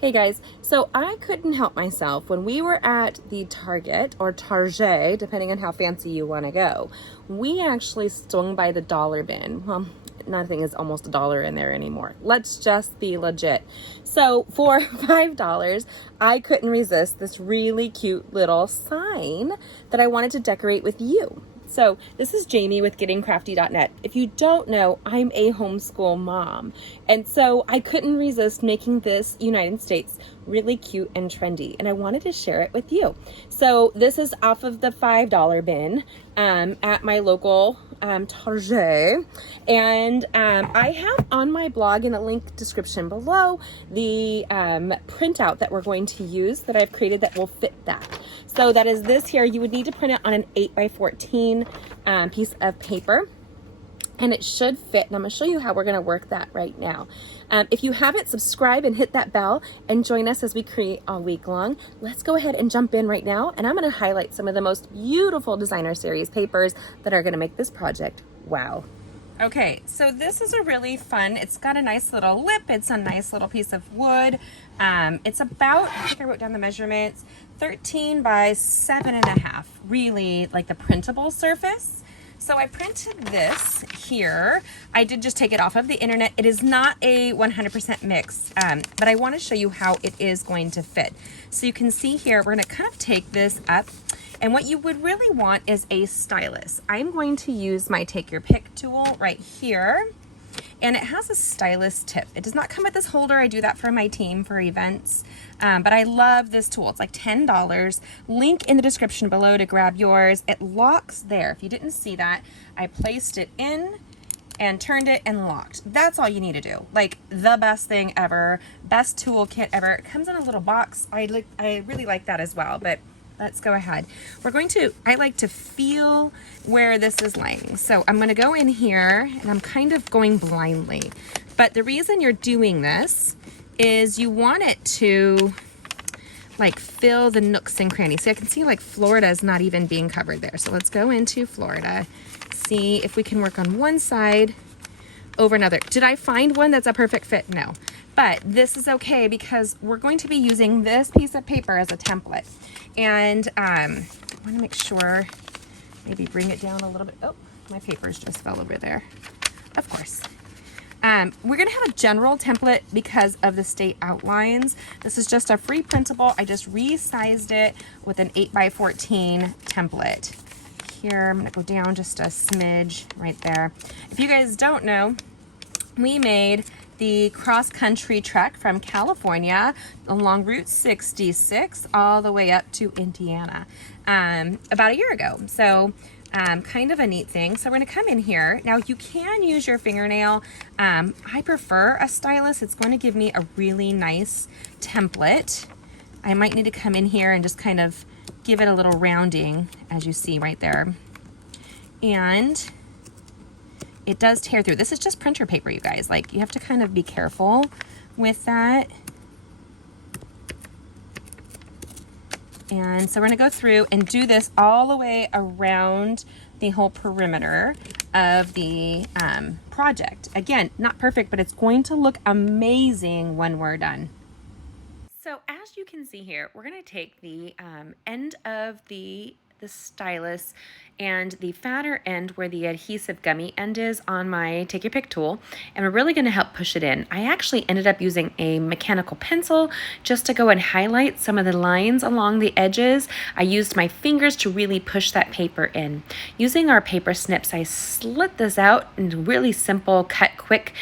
Hey guys, so I couldn't help myself when we were at the Target or Target, depending on how fancy you want to go. We actually swung by the dollar bin. Well, nothing is almost $1 in there anymore. Let's just be legit. So for $5, I couldn't resist this really cute little sign that I wanted to decorate with you. So this is Jamie with gettingcrafty.net. If you don't know, I'm a homeschool mom. And so I couldn't resist making this United States really cute and trendy. And I wanted to share it with you. So this is off of the $5 bin at my local Target. And I have on my blog in a link description below the printout that we're going to use that I've created that will fit that. So that is this here. You would need to print it on an 8x14 piece of paper. And it should fit, and I'm gonna show you how we're gonna work that right now. If you haven't, subscribe and hit that bell and join us as we create all week long. Let's go ahead and jump in right now, and I'm gonna highlight some of the most beautiful designer series papers that are gonna make this project wow. Okay, so this is a really fun, it's got a nice little lip, it's a nice little piece of wood. It's about, I think I wrote down the measurements, 13 by 7.5, really like the printable surface. So I printed this here. I did just take it off of the internet. It is not a 100% mix, but I want to show you how it is going to fit. So you can see here, we're going to kind of take this up, and what you would really want is a stylus. I'm going to use my Take Your Pick tool right here, and it has a stylus tip. It does not come with this holder. I do that for my team for events, but I love this tool. It's like $10. Link in the description below to grab yours. It locks there. If you didn't see that, I placed it in and turned it and locked. That's all you need to do. Like the best thing ever, best toolkit ever. It comes in a little box. I really like that as well, but let's go ahead. I like to feel where this is lying. So I'm gonna go in here and I'm kind of going blindly. But the reason you're doing this is you want it to like fill the nooks and crannies. See, I can see like Florida is not even being covered there. So let's go into Florida, see if we can work on one side over another. Did I find one that's a perfect fit? No. But this is okay because we're going to be using this piece of paper as a template. And I want to make sure, maybe bring it down a little bit. Oh, my papers just fell over there. Of course. We're going to have a general template because of the state outlines. This is just a free printable. I just resized it with an 8x14 template. Here, I'm going to go down just a smidge right there. If you guys don't know, we made the cross-country trek from California along Route 66 all the way up to Indiana about a year ago. So kind of a neat thing. So we're going to come in here. Now you can use your fingernail. I prefer a stylus. It's going to give me a really nice template. I might need to come in here and just kind of give it a little rounding, as you see right there. And it does tear through. This is just printer paper, you guys. Like, you have to kind of be careful with that. And so we're gonna go through and do this all the way around the whole perimeter of the project. Again, not perfect, but it's going to look amazing when we're done. So as you can see here, we're gonna take the end of the stylus and the fatter end where the adhesive gummy end is on my Take Your Pick tool, and we're really going to help push it in. I actually ended up using a mechanical pencil just to go and highlight some of the lines along the edges. I used my fingers to really push that paper in. Using our paper snips, I slit this out in really simple, cut quick.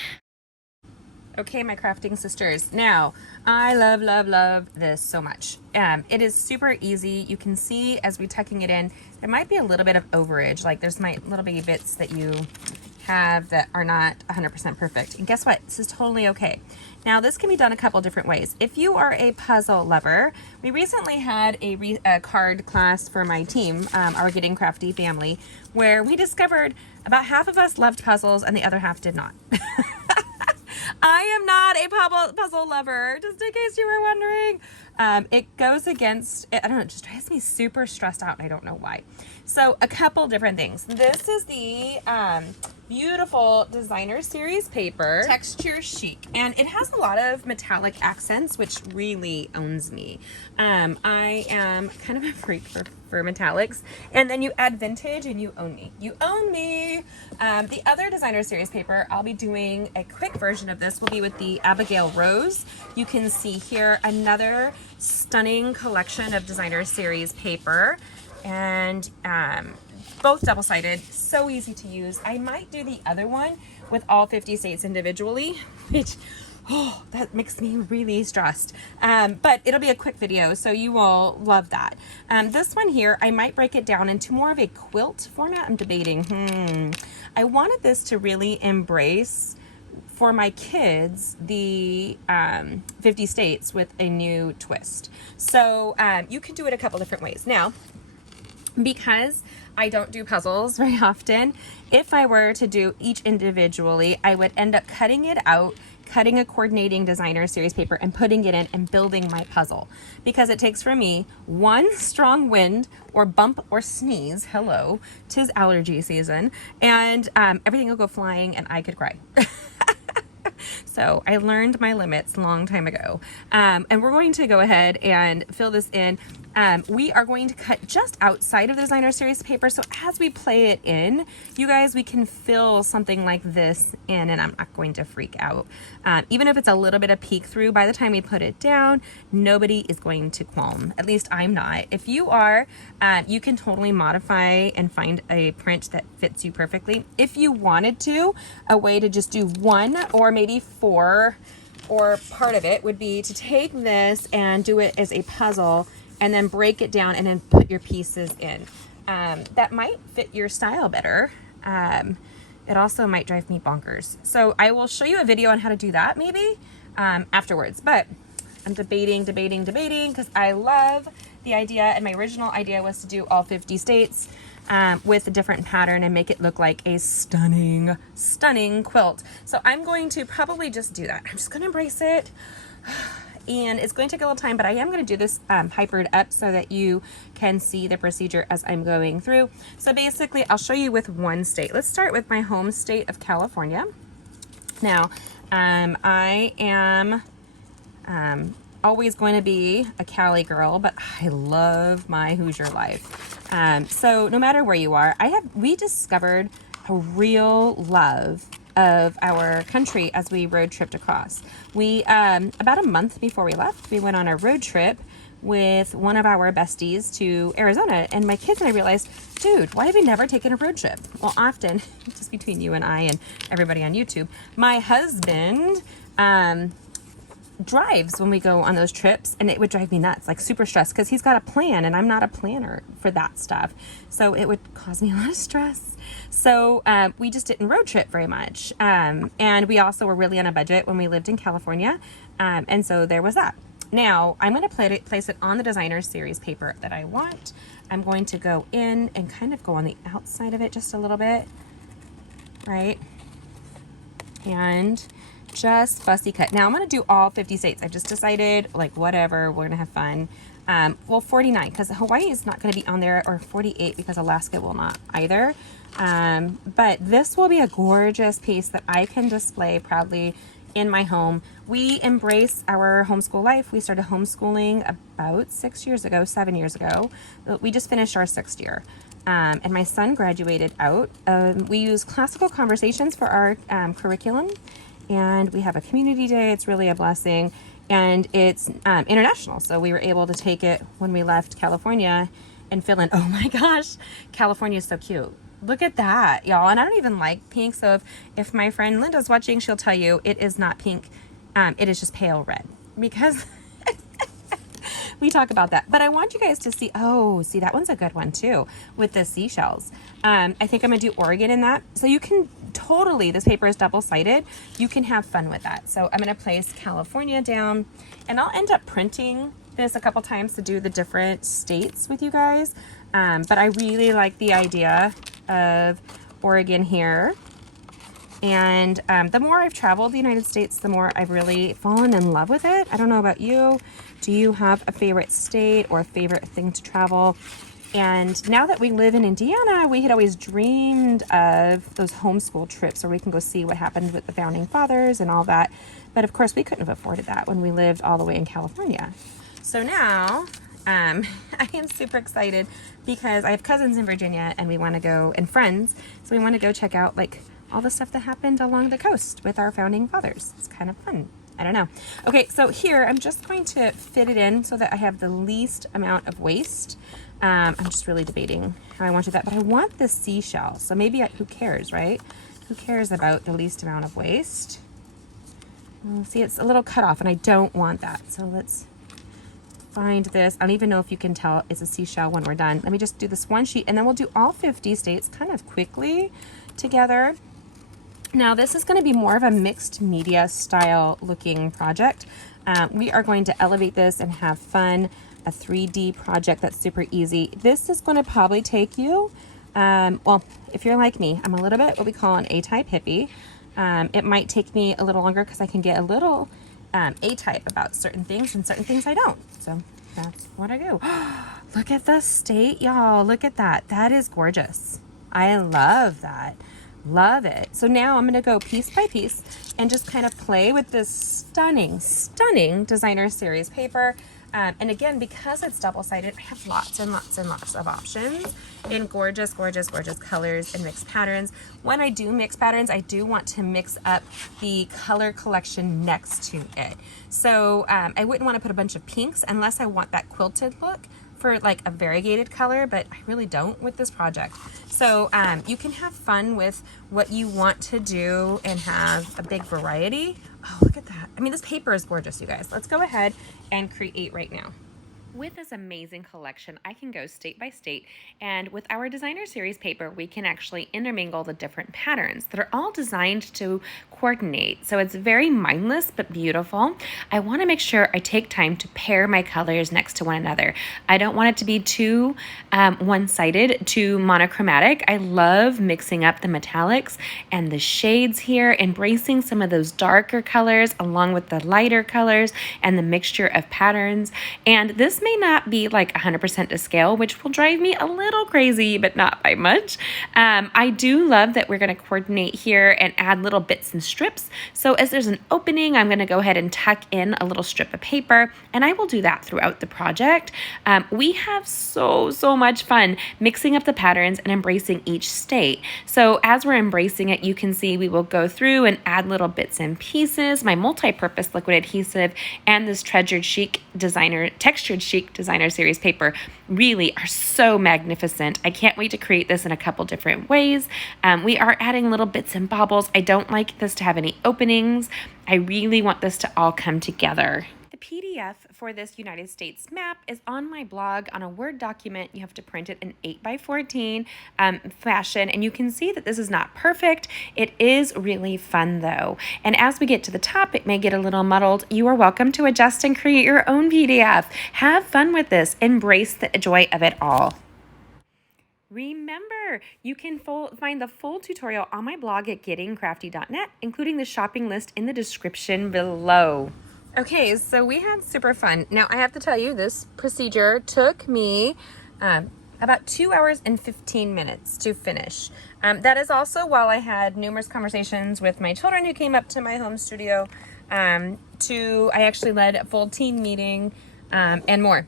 Okay, my crafting sisters. Now, I love, love, love this so much. It is super easy. You can see as we're tucking it in, there might be a little bit of overage. Like there's little bitty bits that you have that are not 100% perfect. And guess what? This is totally okay. Now, this can be done a couple different ways. If you are a puzzle lover, we recently had a card class for my team, our Getting Crafty family, where we discovered about half of us loved puzzles and the other half did not. I am not a puzzle lover, just in case you were wondering. It goes against, I don't know, it just drives me super stressed out and I don't know why. So a couple different things. This is the beautiful designer series paper, texture chic, and it has a lot of metallic accents, which really owns me. I am kind of a freak for metallics, and then you add vintage and you own me. You own me. The other designer series paper, I'll be doing a quick version of this, will be with the Abigail Rose. You can see here another stunning collection of designer series paper, and both double-sided, so easy to use. I might do the other one with all 50 states individually, which, oh, that makes me really stressed. But it'll be a quick video, so you will love that. This one here, I might break it down into more of a quilt format. I'm debating. I wanted this to really embrace, for my kids, the 50 states with a new twist. So you can do it a couple different ways. Now, because I don't do puzzles very often, if I were to do each individually, I would end up cutting it out, cutting a coordinating designer series paper and putting it in and building my puzzle. Because it takes for me one strong wind or bump or sneeze, hello, 'tis allergy season, and everything will go flying and I could cry. So I learned my limits a long time ago. And we're going to go ahead and fill this in. We are going to cut just outside of the designer series paper. So as we play it in, you guys, we can fill something like this in, and I'm not going to freak out. Even if it's a little bit of peek through, by the time we put it down, nobody is going to qualm. At least I'm not. If you are, you can totally modify and find a print that fits you perfectly. If you wanted to, a way to just do one or maybe four, or part of it would be to take this and do it as a puzzle and then break it down and then put your pieces in. That might fit your style better. It also might drive me bonkers. So I will show you a video on how to do that maybe afterwards. But I'm debating because I love the idea, and my original idea was to do all 50 states with a different pattern and make it look like a stunning, stunning quilt. So I'm going to probably just do that. I'm just gonna embrace it. And it's going to take a little time, but I am going to do this hypered up so that you can see the procedure as I'm going through. So basically, I'll show you with one state. Let's start with my home state of California. Now, I am always going to be a Cali girl, but I love my Hoosier life. So no matter where you are, we discovered a real love of our country as we road tripped across. We, about a month before we left, we went on a road trip with one of our besties to Arizona, and my kids and I realized, dude, why have we never taken a road trip? Well, often, just between you and I and everybody on YouTube, my husband drives when we go on those trips, and it would drive me nuts, like super stressed, because he's got a plan and I'm not a planner for that stuff. So it would cause me a lot of stress. So we just didn't road trip very much. And we also were really on a budget when we lived in California. And so there was that. Now I'm going to place it on the designer series paper that I want. I'm going to go in and kind of go on the outside of it just a little bit, right? And just fussy cut. Now I'm going to do all 50 states. I've just decided, like, whatever, we're going to have fun. Well, 49, because Hawaii is not going to be on there, or 48 because Alaska will not either. But this will be a gorgeous piece that I can display proudly in my home. We embrace our homeschool life. We started homeschooling about 7 years ago. We just finished our 6th year. And my son graduated out. We use classical conversations for our curriculum, and we have a community day. It's really a blessing, and it's international. So we were able to take it when we left California and fill in. Oh my gosh, California is so cute. Look at that, y'all. And I don't even like pink, so if my friend Linda's watching, she'll tell you it is not pink. It is just pale red, because we talk about that. But I want you guys to see, oh, see, that one's a good one too, with the seashells. I think I'm gonna do Oregon in that. So you can totally, this paper is double-sided, you can have fun with that. So I'm gonna place California down, and I'll end up printing this a couple times to do the different states with you guys. But I really like the idea of Oregon here. And the more I've traveled the United States, the more I've really fallen in love with it. I don't know about you. Do you have a favorite state or a favorite thing to travel? And now that we live in Indiana, we had always dreamed of those homeschool trips where we can go see what happened with the founding fathers and all that. But of course, we couldn't have afforded that when we lived all the way in California. So now I am super excited because I have cousins in Virginia and we want to go, and friends. So we want to go check out like all the stuff that happened along the coast with our founding fathers. It's kind of fun. I don't know. Okay, so here I'm just going to fit it in so that I have the least amount of waste. I'm just really debating how I wanted that, but I want the seashell. So maybe who cares, right? Who cares about the least amount of waste? See, it's a little cut off and I don't want that. So let's find this. I don't even know if you can tell it's a seashell when we're done. Let me just do this one sheet and then we'll do all 50 states kind of quickly together. Now this is going to be more of a mixed media style looking project. We are going to elevate this and have fun. A 3D project that's super easy. This is going to probably take you, well, if you're like me, I'm a little bit what we call an A-type hippie. It might take me a little longer because I can get a little A-type about certain things and certain things I don't. So that's what I do. Look at the state, y'all. Look at that. That is gorgeous. I love that. Love it. So now I'm going to go piece by piece and just kind of play with this stunning, stunning designer series paper. And again, because it's double-sided, I have lots and lots and lots of options in gorgeous, gorgeous, gorgeous colors and mixed patterns. When I do mix patterns, I do want to mix up the color collection next to it. So I wouldn't want to put a bunch of pinks unless I want that quilted look for like a variegated color, but I really don't with this project. So you can have fun with what you want to do and have a big variety. Oh, look at that. I mean, this paper is gorgeous, you guys. Let's go ahead and create right now. With this amazing collection, I can go state by state, and with our designer series paper, we can actually intermingle the different patterns that are all designed to coordinate. So it's very mindless but beautiful. I want to make sure I take time to pair my colors next to one another. I don't want it to be too one-sided, too monochromatic. I love mixing up the metallics and the shades here, embracing some of those darker colors along with the lighter colors and the mixture of patterns. And this may not be like 100% to scale, which will drive me a little crazy, but not by much. I do love that we're going to coordinate here and add little bits and strips. So as there's an opening, I'm going to go ahead and tuck in a little strip of paper, and I will do that throughout the project. We have so much fun mixing up the patterns and embracing each state. So as we're embracing it, you can see we will go through and add little bits and pieces. My multi-purpose liquid adhesive and this textured chic designer series paper really are so magnificent. I can't wait to create this in a couple different ways. We are adding little bits and bobbles. I don't like this to have any openings. I really want this to all come together. The PDF for this United States map is on my blog on a Word document. You have to print it in 8x14 fashion, and you can see that this is not perfect. It is really fun though. And as we get to the top, it may get a little muddled. You are welcome to adjust and create your own PDF. Have fun with this. Embrace the joy of it all. Remember, you can find the full tutorial on my blog at gettingcrafty.net, including the shopping list in the description below. Okay, so we had super fun. Now, I have to tell you, this procedure took me about 2 hours and 15 minutes to finish. That is also while I had numerous conversations with my children who came up to my home studio. I actually led a full team meeting and more.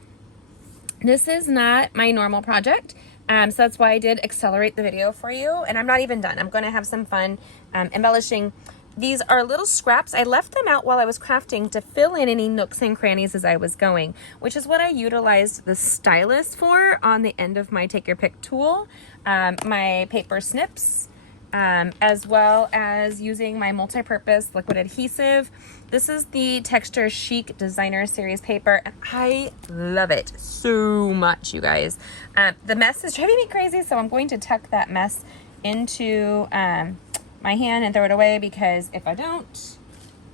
This is not my normal project. So that's why I did accelerate the video for you. And I'm not even done. I'm going to have some fun embellishing. These are little scraps. I left them out while I was crafting to fill in any nooks and crannies as I was going, which is what I utilized the stylus for on the end of my take your pick tool, my paper snips, as well as using my multi-purpose liquid adhesive. This is the Texture Chic Designer Series paper, and I love it so much, you guys. The mess is driving me crazy, so I'm going to tuck that mess into my hand and throw it away, because if I don't,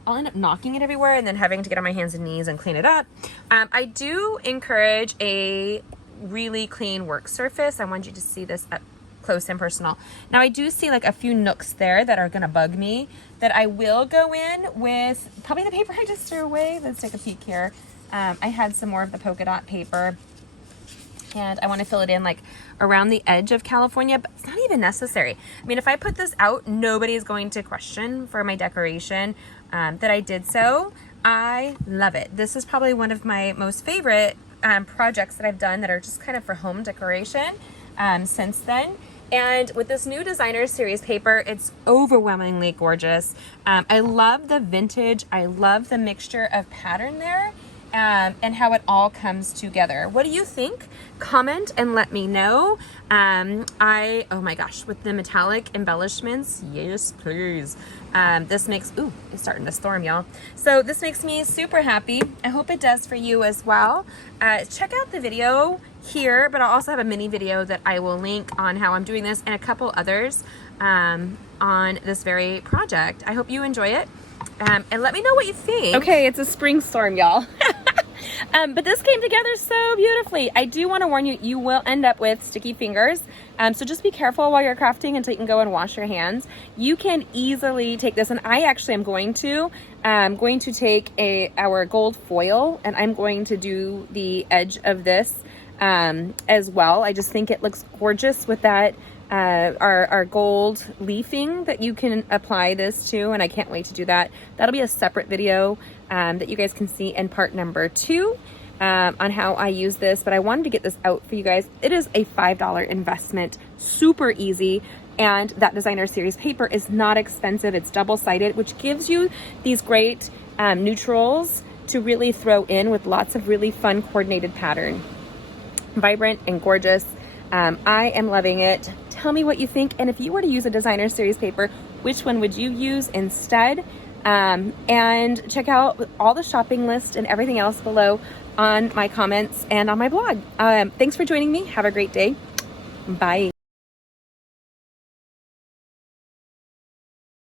I'll end up knocking it everywhere and then having to get on my hands and knees and clean it up. I do encourage a really clean work surface. I want you to see this up close and personal. Now I do see like a few nooks there that are gonna bug me that I will go in with probably the paper I just threw away. Let's take a peek here. I had some more of the polka dot paper And I want to fill it in like around the edge of California, but it's not even necessary. I mean, if I put this out, nobody's going to question for my decoration that I did so. I love it. This is probably one of my most favorite projects that I've done that are just kind of for home decoration since then. And with this new designer series paper, it's overwhelmingly gorgeous. I love the vintage. I love the mixture of pattern there. And how it all comes together. What do you think? Comment and let me know. Oh my gosh, with the metallic embellishments, yes, please. This makes, ooh, it's starting to storm, y'all. So this makes me super happy. I hope it does for you as well. Check out the video here, but I'll also have a mini video that I will link on how I'm doing this and a couple others on this very project. I hope you enjoy it. And let me know what you think. Okay, it's a spring storm, y'all. But this came together so beautifully. I do want to warn you, you will end up with sticky fingers. So just be careful while you're crafting until you can go and wash your hands. You can easily take this, and I actually am going to take our gold foil, and I'm going to do the edge of this as well. I just think it looks gorgeous with that our gold leafing that you can apply this to, and I can't wait to do that. That'll be a separate video that you guys can see in part number 2 on how I use this, but I wanted to get this out for you guys. It is a $5 investment, super easy, and that designer series paper is not expensive. It's double-sided, which gives you these great neutrals to really throw in with lots of really fun coordinated pattern. Vibrant and gorgeous. I am loving it. Tell me what you think, and if you were to use a designer series paper, which one would you use instead? And check out all the shopping list and everything else below on my comments and on my blog. Thanks for joining me. Have a great day. Bye.